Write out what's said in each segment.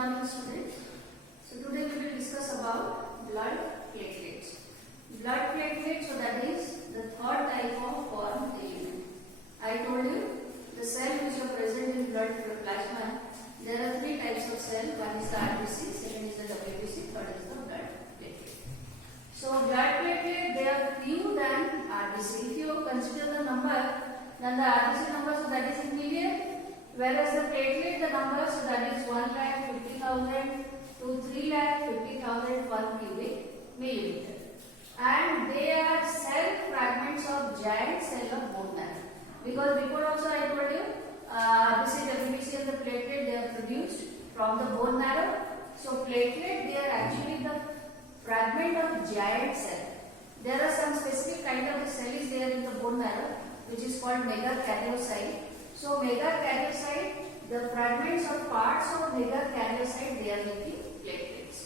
morning, students. So today we will discuss about blood platelets. Blood platelets, so that is the third type of formed element. I told you the cells which are present in blood plasma. There are three types of cell. One is the RBC, second is the WBC, third is the blood platelet. So blood platelet, they are few than RBC. If you consider the number, then the RBC number, so that is in million. Whereas the platelet, the number, so that is 1,50,000 to 3,50,000 per cubic millimeter. And they are cell fragments of giant cell of bone marrow. Because before also I told you, RBC, WBC and the platelet, they are produced from the bone marrow. So platelet, they are actually the fragment of giant cell. There are some specific kind of the cell is there in the bone marrow, which is called megakaryocyte. So megakaryocyte, the fragments of parts of megakaryocyte, they are making platelets.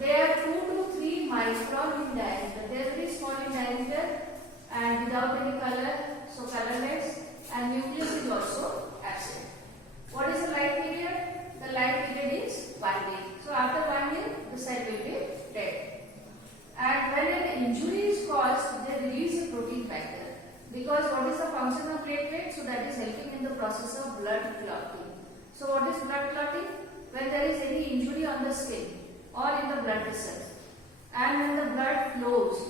They are 2 to 3 micron in diameter. They are very small in diameter and without any color, so colorless, and nucleus is also absent. What is the life period? The life period is 1 year. So after 1 year, the cell will be dead. And when an injury is caused, they release a protein factor. Because what is the function of platelet? So that is helping in the process of blood clotting. So what is blood clotting? When there is any injury on the skin or in the blood vessels, and when the blood flows,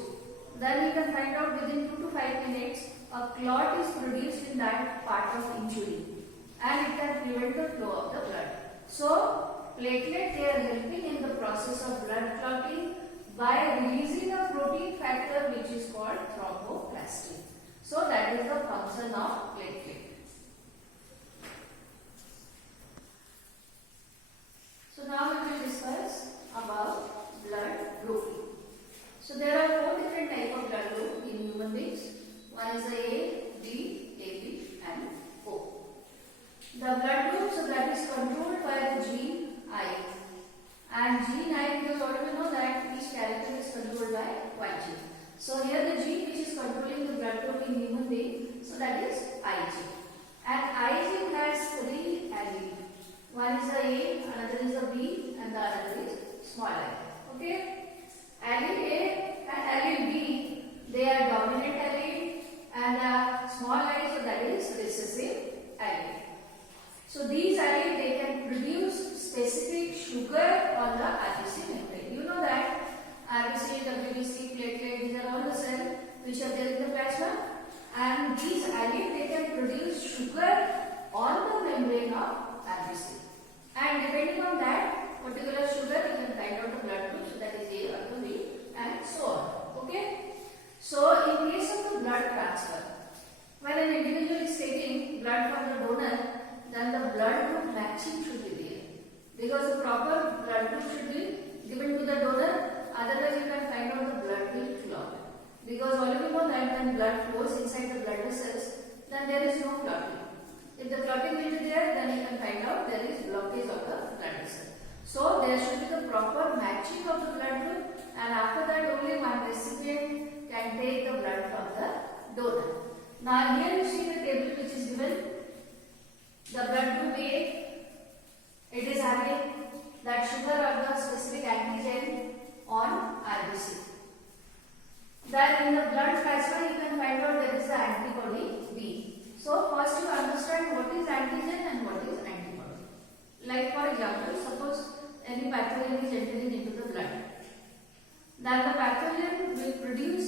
then you can find out within 2 to 5 minutes a clot is produced in that part of injury, and it can prevent the flow of the blood. So platelet, they are helping in the process of blood clotting by releasing a protein factor which is called thromboplastin. So that is the function of platelet. So now we will discuss about blood grouping. So there are 4 different types of blood group in human beings. One is the A, B, AB and O. The blood group, so that is controlled by the gene I. And gene I, you already know that each character is controlled by one gene. So here the gene which is controlling the blood group in human being, so that is I gene. And I gene has 3 alleles. One is the A, another is the B, and the other is small I. Okay? Allele A and allele B, they are dominant allele, and the small I, so that is recessive allele. So these alleles, they can produce specific sugar on the RBC membrane. You know that RBC, WBC, platelet, these are all the cells which are there in the plasma, and these alleles, they can produce sugar on the membrane of RBC. And depending on that particular sugar, you can find out the blood group, so that is A or the B, and so on. Okay? So in case of the blood transfer, when an individual is taking blood from the donor, then the blood group matching should be there. Because the proper blood group should be given to the donor, otherwise you can find out the blood will clot. Because already know that when blood flows inside the blood vessels, then there is no clotting. If the clotting will be there, then you can find out there is blockage of the blood vessel. So there should be the proper matching of the blood group, and after that only one recipient can take the blood from the donor. Now here you see the table which is given. The blood group A, it is having that sugar of the specific antigen on RBC. Then in the blood plasma you can find out there is the antibody B. So first you understand what is antigen and what is antibody. Like for example, suppose any pathogen is entering into the blood. Then the pathogen will produce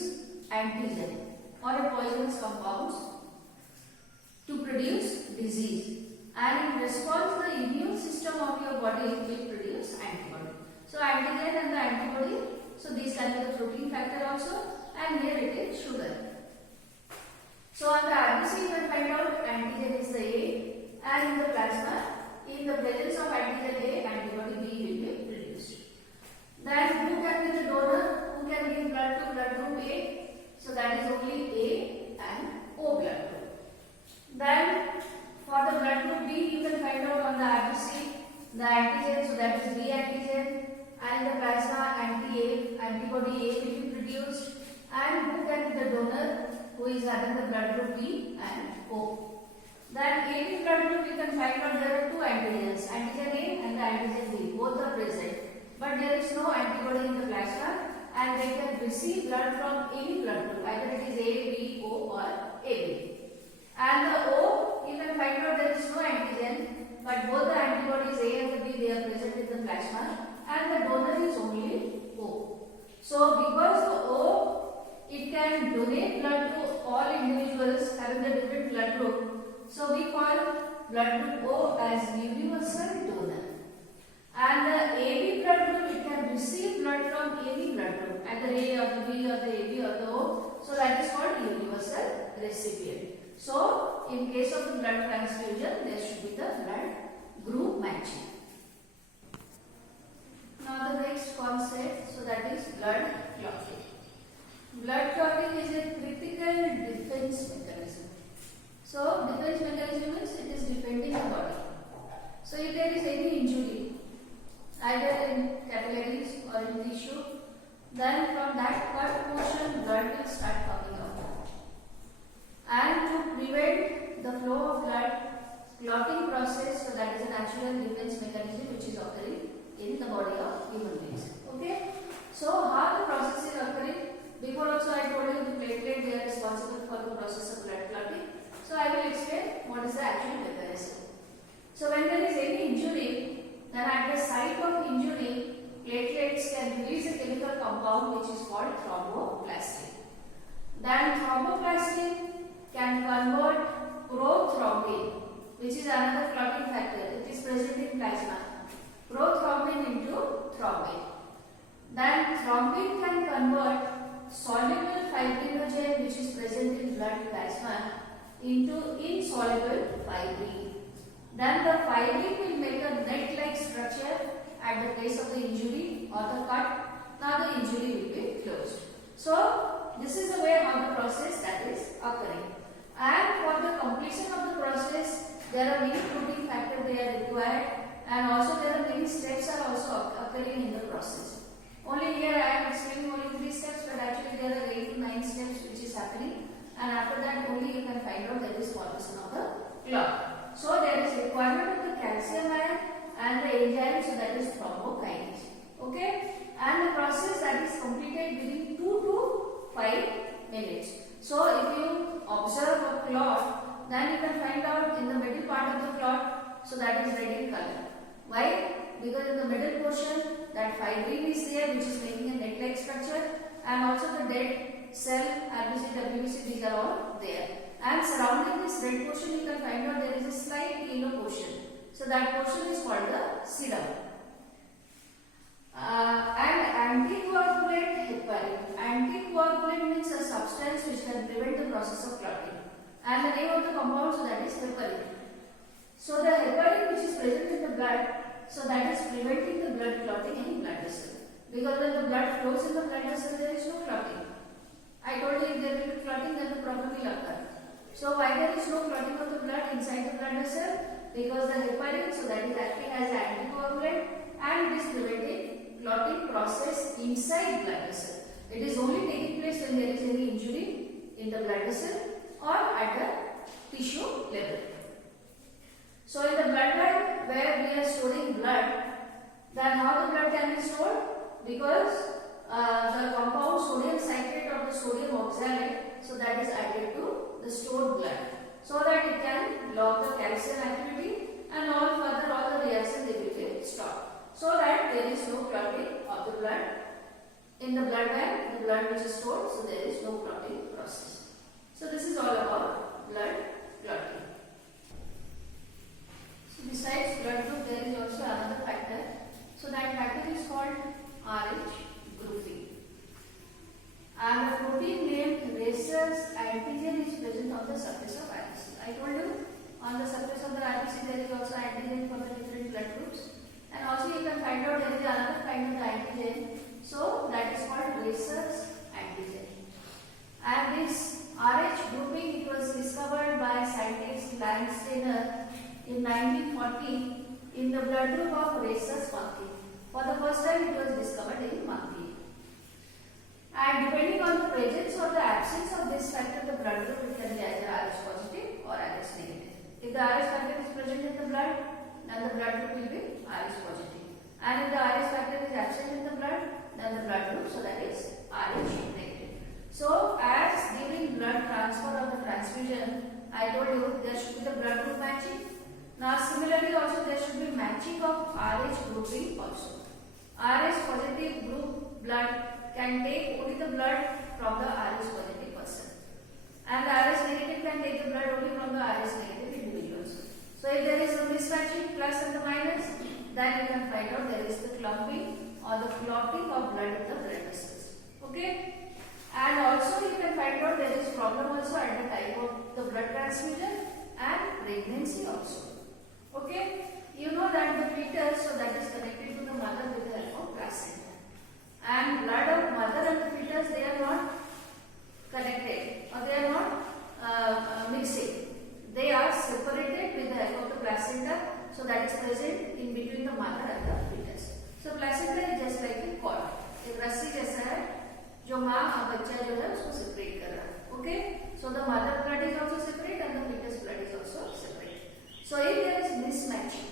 antigen or a poisonous compounds to produce disease. And in response, the immune system of your body will produce antibody. So antigen and the antibody, so these can be the protein factor also, and here it is sugar. So on the RBC you can find out antigen is the A, and in the plasma, in the presence of antigen A, antibody B will be produced. Then who can be the donor? Who can give blood to blood group A? So that is only A and O blood group. Then for the blood group B, you can find out on the RBC the antigen, so that is B antigen, and in the plasma anti-A, antibody A will be produced. And who can be the donor? Who is having the blood group B and O. Then AB blood group, you can find out there are 2 antigens, antigen A and the antigen B. both are present, but there is no antibody in the plasma and they can receive blood from any blood group, either it is A, B, O or AB. And the O, you can find out there is no antigen, but both the antibodies A and the B, they are present in the plasma and the donor is only O. So because the O, it can donate blood to all individuals having a different blood group, so we call blood group O as universal donor. And the AB blood group, it can receive blood from any blood group, either A or the B or the AB or the O, so that is called universal recipient. So in case of the blood transfusion, there should be the blood group matching. Now the next concept, so that is blood clotting. Blood clotting is a critical defense mechanism. So defense mechanism means it is defending the body. So if there is any injury, either in capillaries or in tissue, then from that cut portion blood will start coming out. And to prevent the flow of blood, clotting process, so that is a natural defense mechanism which is occurring in the body of human beings. Okay? So how the process is occurring? Before also I told you the platelet, they are responsible for the process of blood clotting. So I will explain what is the actual mechanism. So when there is any injury, then at the site of injury, platelets can release a chemical compound which is called thromboplastin. Then thromboplastin can convert prothrombin, which is another clotting factor. It is present in plasma. Prothrombin into thrombin. Then thrombin can convert soluble fibrinogen, which is present in blood plasma, into insoluble fibrin. Then the fibrin will make a net-like structure at the place of the injury or the cut. Now the injury will be closed. So this is the way how the process that is occurring. And for the completion of the process, there are many protein factors they are required, and also there are many steps are also occurring in the process. Only here I am explaining only 3 steps, but actually there are 8 to 9 steps which is happening, and after that only you can find out there is formation of the clot. So there is requirement of the calcium ion and the enzyme, so that is thrombokinase. Okay, and the process that is completed within 2 to 5 minutes. So if you observe a clot, then you can find out in the middle part of the clot, so that is red in color. Why? Because in the middle portion that fibrin is there, which is making a net-like structure, and also the dead cell, RBC, WBC, these are all there. And surrounding this red portion, you can find out there is a slight yellow portion. So that portion is called the serum. And anticoagulate heparin. Anticoagulate means a substance which can prevent the process of clotting. And the name of the compound, so that is heparin. So the heparin which is present in the blood, so that is preventing the blood clotting in blood vessel. Because when the blood flows in the blood vessel, there is no clotting. I told you if there will be clotting, then the problem will occur. So why there is no clotting of the blood inside the blood vessel? Because the heparin, so that is acting as an anticoagulant, and it is preventing clotting process inside blood vessel. It is only taking place when there is any injury in the blood vessel or at the tissue level. So in the blood bank where we are storing blood, then how the blood can be stored? Because the compound sodium citrate or the sodium oxalate, so that is added to the stored blood, so that it can block the calcium activity, and all the reactions they will get stopped, so that there is no clotting of the blood in the blood bank, the blood which is stored, so there is no clotting process. So this is all about blood clotting. So besides blood group, there is also another factor. So that factor is called Rh grouping. And the protein named rhesus antigen is present on the surface of RBC. I told you on the surface of the RBC there is also antigen for the different blood groups. And also you can find out there is another kind of the antigen. So that is called rhesus antigen. And this Rh grouping, it was discovered by scientist Landsteiner in 1940 in the blood group of rhesus monkey. For the first time it was discovered in monkey. And depending on the presence or the absence of this factor, the blood group, it can be either Rh positive or Rh negative. If the Rh factor is present in the blood, then the blood group will be Rh positive. And if the RH factor is absent in the blood, then the blood group, so that is RH negative. So as during blood transfer or the transfusion, I told you there should be the blood group matching. Now similarly also there should be matching of RH grouping also. RH positive group blood can take only the blood from the RH positive person, and the RH negative can take the blood only from the RH negative individuals. So if there is a mismatching plus and the minus, then you can find out there is the clumping or the clotting of blood in the blood vessels. Okay. And also you can find out there is problem also at the time of the blood transfusion and pregnancy also. Okay. You know that the fetus, so that is connected to the mother with the help of placenta. And blood of mother and the fetus, they are not connected or they are not mixing. They are separated with the help of the placenta, so that is present in between the mother and the fetus. So placenta is just like a cord, एक रस्सी जैसा है जो माँ और बच्चा जो है उसको सेपरेट कर रहा है. Okay, so the mother blood is also separate and the fetus blood is also separate. So if there is mismatching,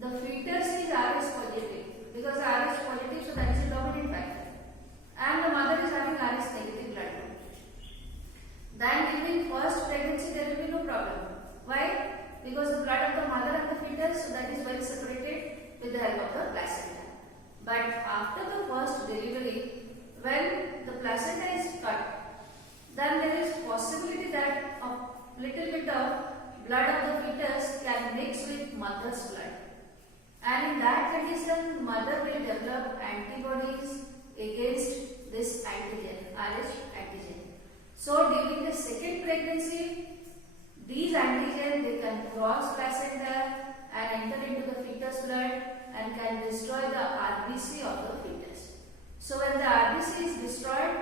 the fetus is RH positive because RH positive, so that is a dominant factor, and the mother is having RH negative blood group. Then during first pregnancy there will be no problem. Why? Because the blood of the mother and the fetus, so that is well separated with the help of the placenta. But after the first delivery, when the placenta is cut, then there is possibility that a little bit of blood of the fetus can mix with mother's blood. And in that condition, mother will develop antibodies against this antigen, RH antigen. So during the second pregnancy, these antigen they can cross placenta and enter into the fetus blood and can destroy the RBC of the fetus. So when the RBC is destroyed,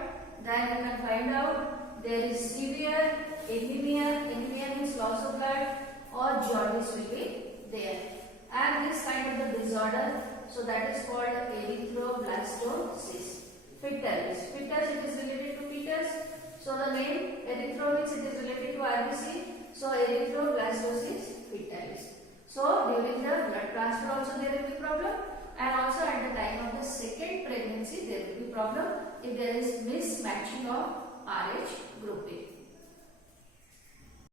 then you can find out there is severe anemia means loss of blood, or jaundice will be there. And this kind of the disorder, so that is called erythroblastosis. Fetus it is related to fetus. So the name erythro means it is related to RBC. So erythroblastosis fetalis. So during the blood transfer also there will be problem, and also at the time of the second pregnancy there will be problem if there is mismatching of RH grouping.